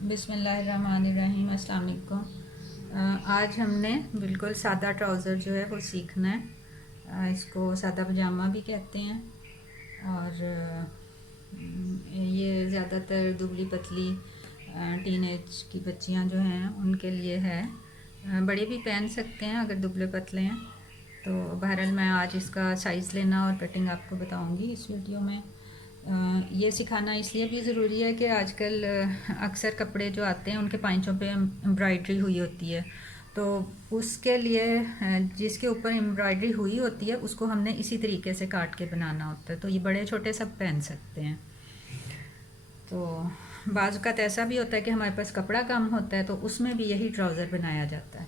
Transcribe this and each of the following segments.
बिस्मिल्लाहिर्रहमानिर्रहीम। अस्सलाम वालेकुम। आज हमने बिल्कुल सादा ट्राउज़र जो है वो सीखना है। इसको सादा पजामा भी कहते हैं और ये ज़्यादातर दुबली पतली टीनेज की बच्चियां जो हैं उनके लिए है। बड़े भी पहन सकते हैं अगर दुबले पतले हैं। तो बहरहाल मैं आज इसका साइज़ लेना और कटिंग आपको बताऊंगी इस वीडियो में। ये सिखाना इसलिए भी ज़रूरी है कि आजकल अक्सर कपड़े जो आते हैं उनके पाइचों पे एम्ब्रॉयडरी हुई होती है। तो उसके लिए जिसके ऊपर एम्ब्रॉयडरी हुई होती है उसको हमने इसी तरीके से काट के बनाना होता है। तो ये बड़े छोटे सब पहन सकते हैं। तो बाज़ ऐसा भी होता है कि हमारे पास कपड़ा कम होता है तो उसमें भी यही ट्राउज़र बनाया जाता है।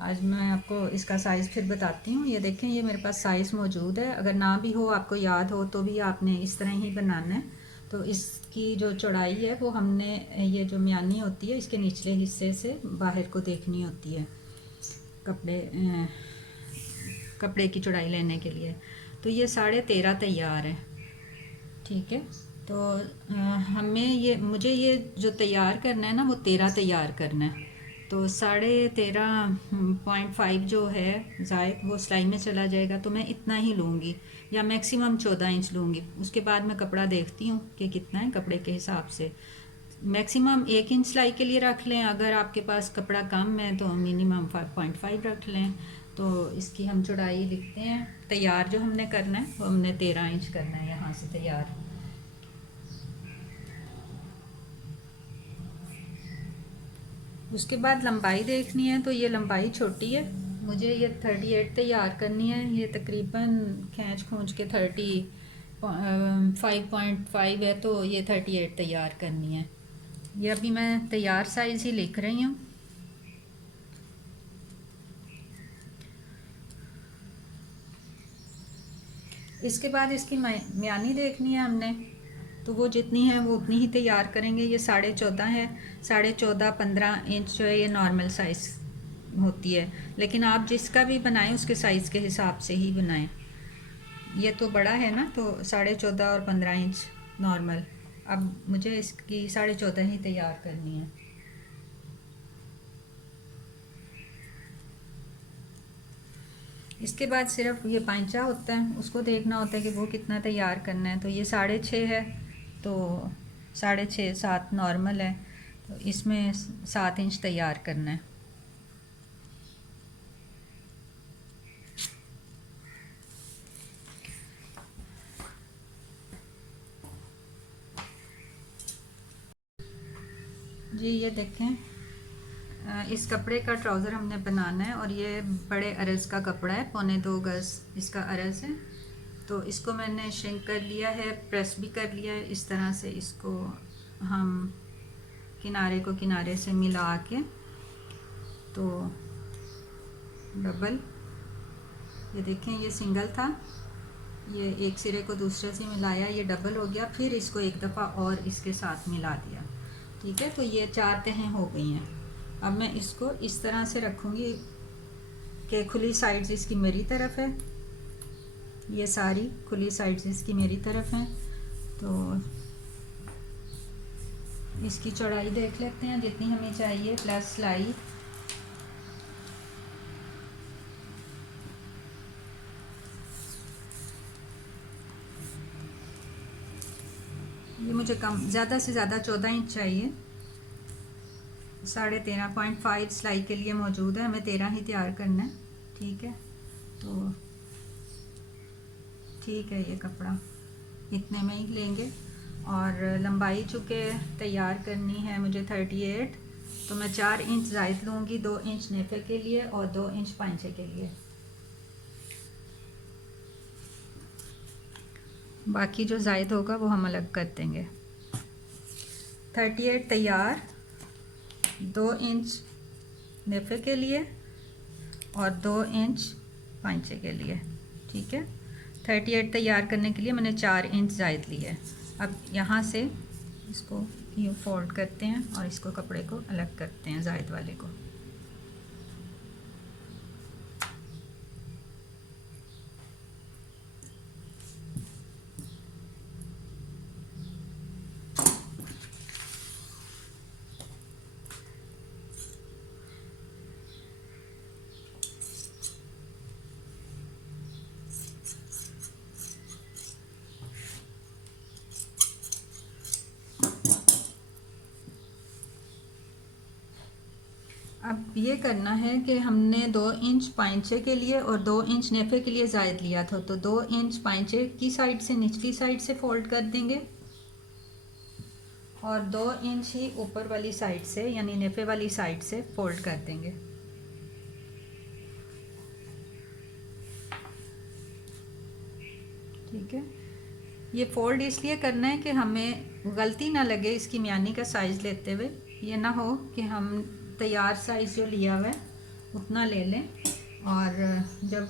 आज मैं आपको इसका साइज़ फिर बताती हूँ। ये देखें, ये मेरे पास साइज़ मौजूद है। अगर ना भी हो, आपको याद हो, तो भी आपने इस तरह ही बनाना है। तो इसकी जो चौड़ाई है वो हमने ये जो म्यानी होती है इसके निचले हिस्से से बाहर को देखनी होती है कपड़े की चौड़ाई लेने के लिए। तो ये 13.5 तैयार है। ठीक है। तो मुझे ये जो तैयार करना है ना वो 13 तैयार करना है। तो 13.5 जो है जायद वो सिलाई में चला जाएगा, तो मैं इतना ही लूँगी या मैक्सिमम 14 इंच लूँगी। उसके बाद मैं कपड़ा देखती हूँ कि कितना है कपड़े के हिसाब से। मैक्सिमम 1 इंच सिलाई के लिए रख लें। अगर आपके पास कपड़ा कम है तो मिनिमम 5.5 रख लें। तो इसकी हम चौड़ाई लिखते हैं। तैयार जो हमने करना है वो हमने 13 इंच करना है यहाँ से तैयार। उसके बाद लंबाई देखनी है। तो ये लंबाई छोटी है, मुझे ये 38 तैयार करनी है। ये तकरीबन खींच खूंच के 5.5 है, तो ये 38 तैयार करनी है। ये अभी मैं तैयार साइज़ ही लिख रही हूँ। इसके बाद इसकी म्यानी देखनी है हमने। तो वो जितनी है वो उतनी ही तैयार करेंगे। ये 14.5 है। 14.5 15 इंच जो है ये नॉर्मल साइज़ होती है, लेकिन आप जिसका भी बनाएं उसके साइज़ के हिसाब से ही बनाएं। ये तो बड़ा है ना, तो 14.5 और 15 इंच नॉर्मल। अब मुझे इसकी 14.5 ही तैयार करनी है। इसके बाद सिर्फ ये पांचा होता है, उसको देखना होता है कि वो कितना तैयार करना है। तो ये 6.5 है, तो 6.5 7 नॉर्मल है, तो इसमें 7 इंच तैयार करना है। जी ये देखें, इस कपड़े का ट्राउज़र हमने बनाना है और ये बड़े अरज़ का कपड़ा है, 2.25 गज़ इसका अरज़ है। तो इसको मैंने श्रिंक कर लिया है, प्रेस भी कर लिया है। इस तरह से इसको हम किनारे को किनारे से मिला के, तो डबल, ये देखें ये सिंगल था, ये एक सिरे को दूसरे से मिलाया, ये डबल हो गया। फिर इसको एक दफ़ा और इसके साथ मिला दिया। ठीक है, तो ये 4 तहें हो गई हैं। अब मैं इसको इस तरह से रखूँगी कि खुली साइड्स इसकी मेरी तरफ है, ये सारी खुली साइड्स इसकी मेरी तरफ हैं। तो इसकी चौड़ाई देख लेते हैं जितनी हमें चाहिए प्लस सिलाई। ये मुझे कम ज़्यादा से ज़्यादा 14 इंच चाहिए। 13.5 सिलाई के लिए मौजूद है, हमें 13 ही तैयार करना है। ठीक है, तो ठीक है, ये कपड़ा इतने में ही लेंगे। और लंबाई चूँकि तैयार करनी है मुझे 38, तो मैं 4 इंच ज़ायद लूँगी, 2 इंच नेफे के लिए और 2 इंच पांचे के लिए। बाकी जो ज़ायद होगा वो हम अलग कर देंगे। 38 तैयार, 2 इंच नेफे के लिए और 2 इंच पांचे के लिए। ठीक है, 38 तैयार करने के लिए मैंने 4 इंच ज़ायद लिया है। अब यहाँ से इसको यूँ फोल्ड करते हैं और इसको कपड़े को अलग करते हैं ज़ायद वाले को। अब ये करना है कि हमने 2 इंच पाइंचे के लिए और 2 इंच नेफे के लिए ज़ायद लिया था, तो 2 इंच पाइंचे की साइड से निचली साइड से फोल्ड कर देंगे और 2 इंच ही ऊपर वाली साइड से यानी नेफे वाली साइड से फोल्ड कर देंगे। ठीक है, ये फोल्ड इसलिए करना है कि हमें गलती ना लगे इसकी म्यानी का साइज़ लेते हुए। ये ना हो कि हम तैयार साइज़ जो लिया हुआ है उतना ले लें और जब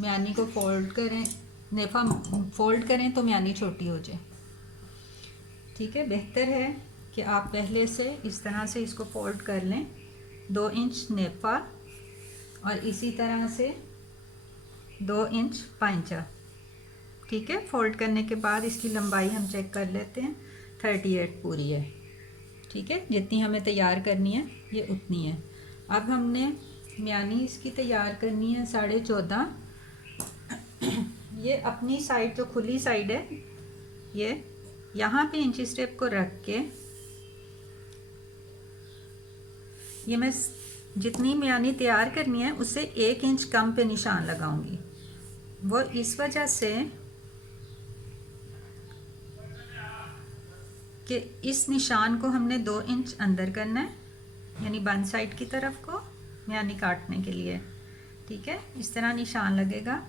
म्यानी को फोल्ड करें, नेफा फोल्ड करें तो म्यानी छोटी हो जाए। ठीक है, बेहतर है कि आप पहले से इस तरह से इसको फोल्ड कर लें, 2 इंच नेफा और इसी तरह से 2 इंच पाइंचा। ठीक है, फोल्ड करने के बाद इसकी लंबाई हम चेक कर लेते हैं, 38 पूरी है। ठीक है, जितनी हमें तैयार करनी है ये उतनी है। अब हमने म्यानी इसकी तैयार करनी है 14.5। ये अपनी साइड जो खुली साइड है, ये यहाँ पे इंची स्टेप को रख के ये मैं जितनी म्यानी तैयार करनी है उससे 1 इंच कम पे निशान लगाऊंगी। वो इस वजह से कि इस निशान को हमने 2 इंच अंदर करना है, यानी बंद साइड की तरफ को म्यानी काटने के लिए। ठीक है, इस तरह निशान लगेगा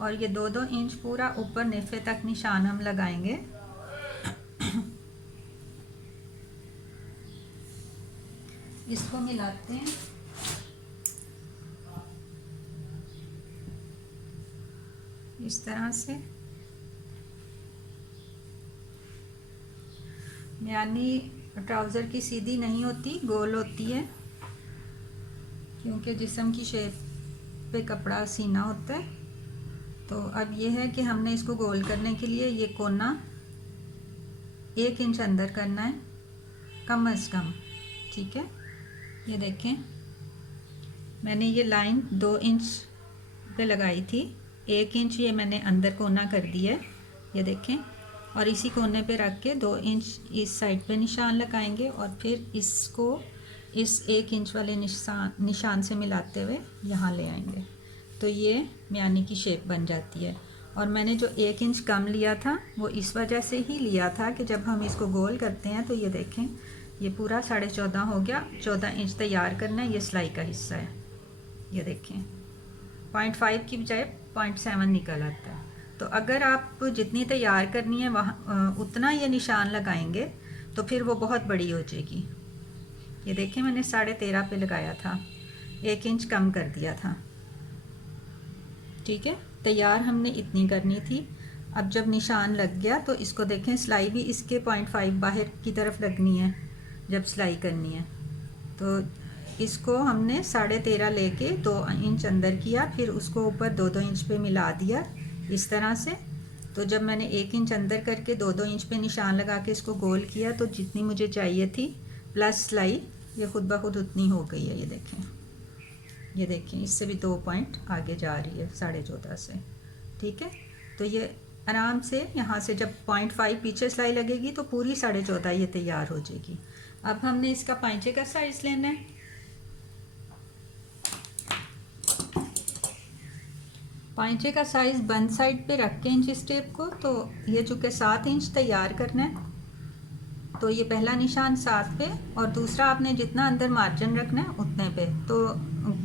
और ये 2-2 इंच पूरा ऊपर नेफे तक निशान हम लगाएंगे। इसको मिलाते हैं। इस तरह से म्यानी ट्राउज़र की सीधी नहीं होती, गोल होती है, क्योंकि जिस्म की शेप पे कपड़ा सीना होता है। तो अब ये है कि हमने इसको गोल करने के लिए ये कोना 1 इंच अंदर करना है कम अज़ कम। ठीक है, ये देखें मैंने ये लाइन 2 इंच पे लगाई थी, 1 इंच ये मैंने अंदर कोना कर दिया है, ये देखें। और इसी कोने पे रख के 2 इंच इस साइड पे निशान लगाएंगे और फिर इसको इस 1 इंच वाले निशान से मिलाते हुए यहाँ ले आएंगे, तो ये म्यानी की शेप बन जाती है। और मैंने जो 1 इंच कम लिया था वो इस वजह से ही लिया था कि जब हम इसको गोल करते हैं तो ये देखें ये पूरा 14.5 हो गया। 14 इंच तैयार करना है, ये सिलाई का हिस्सा है, ये देखें 0.5 की बजाय 0.7 निकल आता है। तो अगर आप जितनी तैयार करनी है वहाँ उतना ये निशान लगाएंगे तो फिर वो बहुत बड़ी हो जाएगी। ये देखें मैंने 13.5 पे लगाया था, 1 इंच कम कर दिया था। ठीक है, तैयार हमने इतनी करनी थी। अब जब निशान लग गया तो इसको देखें, सिलाई भी इसके 0.5 बाहर की तरफ लगनी है जब सिलाई करनी है। तो इसको हमने 13.5 लेके 2 इंच अंदर किया, फिर उसको ऊपर 2-2 इंच पे मिला दिया इस तरह से। तो जब मैंने 1 इंच अंदर करके 2-2 इंच पे निशान लगा के इसको गोल किया तो जितनी मुझे चाहिए थी प्लस सिलाई ये खुद ब खुद उतनी हो गई है। ये देखें इससे भी 2 पॉइंट आगे जा रही है 14.5 से। ठीक है, तो ये आराम से यहाँ से जब 0.5 पीछे सिलाई लगेगी तो पूरी 14.5 ये तैयार हो जाएगी। अब हमने इसका पाइंचे का साइज़ लेना है। पाइंचे का साइज़ बंद साइड पे रख के इंची स्टेप को, तो ये चूँकि 7 इंच तैयार करना है तो ये पहला निशान 7 पे और दूसरा आपने जितना अंदर मार्जिन रखना है उतने पे, तो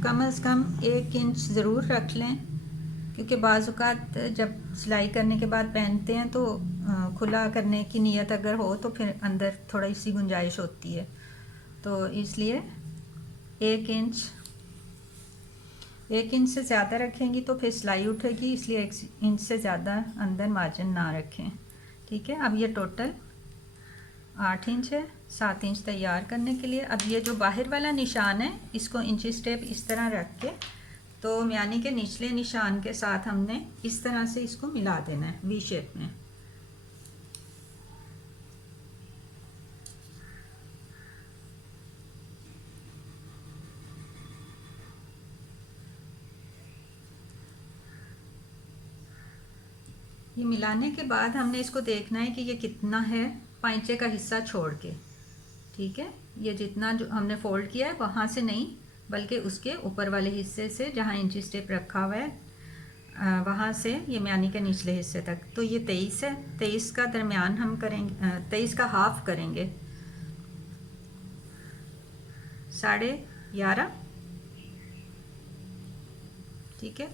कम अज़ कम 1 इंच ज़रूर रख लें, क्योंकि बाज़ औक़ात जब सिलाई करने के बाद पहनते हैं तो खुला करने की नीयत अगर हो तो फिर अंदर थोड़ी सी गुंजाइश होती है। तो इसलिए 1 इंच से ज़्यादा रखेंगी तो फिर सिलाई उठेगी, इसलिए 1 इंच से ज़्यादा अंदर मार्जिन ना रखें। ठीक है, अब ये टोटल 8 इंच है 7 इंच तैयार करने के लिए। अब ये जो बाहर वाला निशान है इसको इंची स्टेप इस तरह रख के तो म्यानी के निचले निशान के साथ हमने इस तरह से इसको मिला देना है वी शेप में। ये मिलाने के बाद हमने इसको देखना है कि ये कितना है पाइंचे का हिस्सा छोड़ के। ठीक है, ये जितना जो हमने फोल्ड किया है वहाँ से नहीं, बल्कि उसके ऊपर वाले हिस्से से जहाँ इंची टेप रखा हुआ है वहाँ से ये म्यानी के निचले हिस्से तक। तो ये 23 है, 23 का दरमियान हम करेंगे, 23 का हाफ करेंगे, 11.5। ठीक है।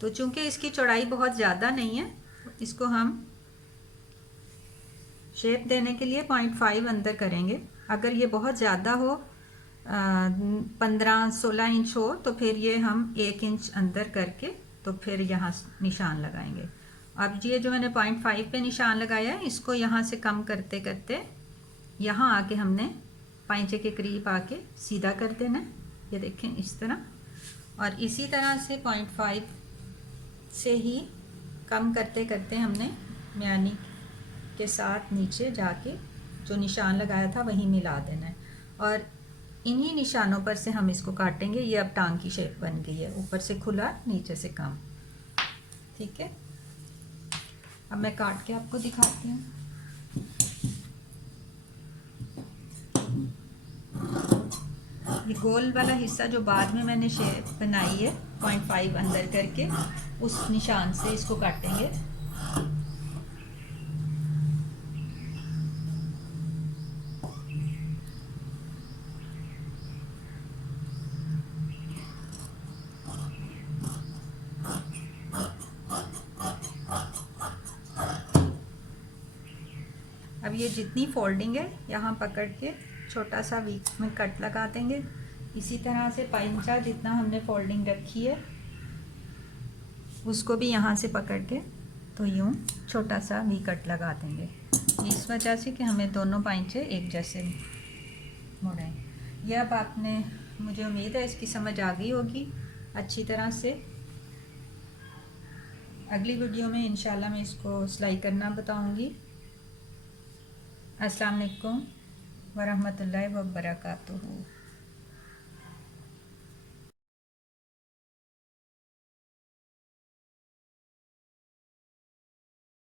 तो चूंकि इसकी चौड़ाई बहुत ज़्यादा नहीं है, इसको हम शेप देने के लिए 0.5 अंदर करेंगे। अगर ये बहुत ज़्यादा हो, 15-16 इंच हो, तो फिर ये हम 1 इंच अंदर करके तो फिर यहाँ निशान लगाएंगे। अब ये जो मैंने 0.5 पे निशान लगाया है, इसको यहाँ से कम करते करते यहाँ आके हमने पाइंचे के करीब आके सीधा कर देना है। ये देखें इस तरह, और इसी तरह से 0.5 से ही कम करते करते हमने म्यानी के साथ नीचे जाके जो निशान लगाया था वहीं मिला देना है, और इन्हीं निशानों पर से हम इसको काटेंगे। ये अब टांग की शेप बन गई है, ऊपर से खुला नीचे से कम। ठीक है, अब मैं काट के आपको दिखाती हूँ। ये गोल वाला हिस्सा जो बाद में मैंने शेप बनाई है 0.5 अंदर करके, उस निशान से इसको काटेंगे। अब ये जितनी फोल्डिंग है यहाँ पकड़ के छोटा सा वी में कट लगा देंगे। इसी तरह से पाइंचा जितना हमने फोल्डिंग रखी है उसको भी यहाँ से पकड़ के तो यूँ छोटा सा वी कट लगा देंगे, इस वजह से कि हमें दोनों पाइंचे एक जैसे मुड़ें। यह अब आपने, मुझे उम्मीद है इसकी समझ आ गई होगी अच्छी तरह से। अगली वीडियो में इंशाल्लाह मैं इसको सिलाई करना बताऊंगी। अस्सलाम वालेकुम वरहमतुल्लाहि व बरकातुहू।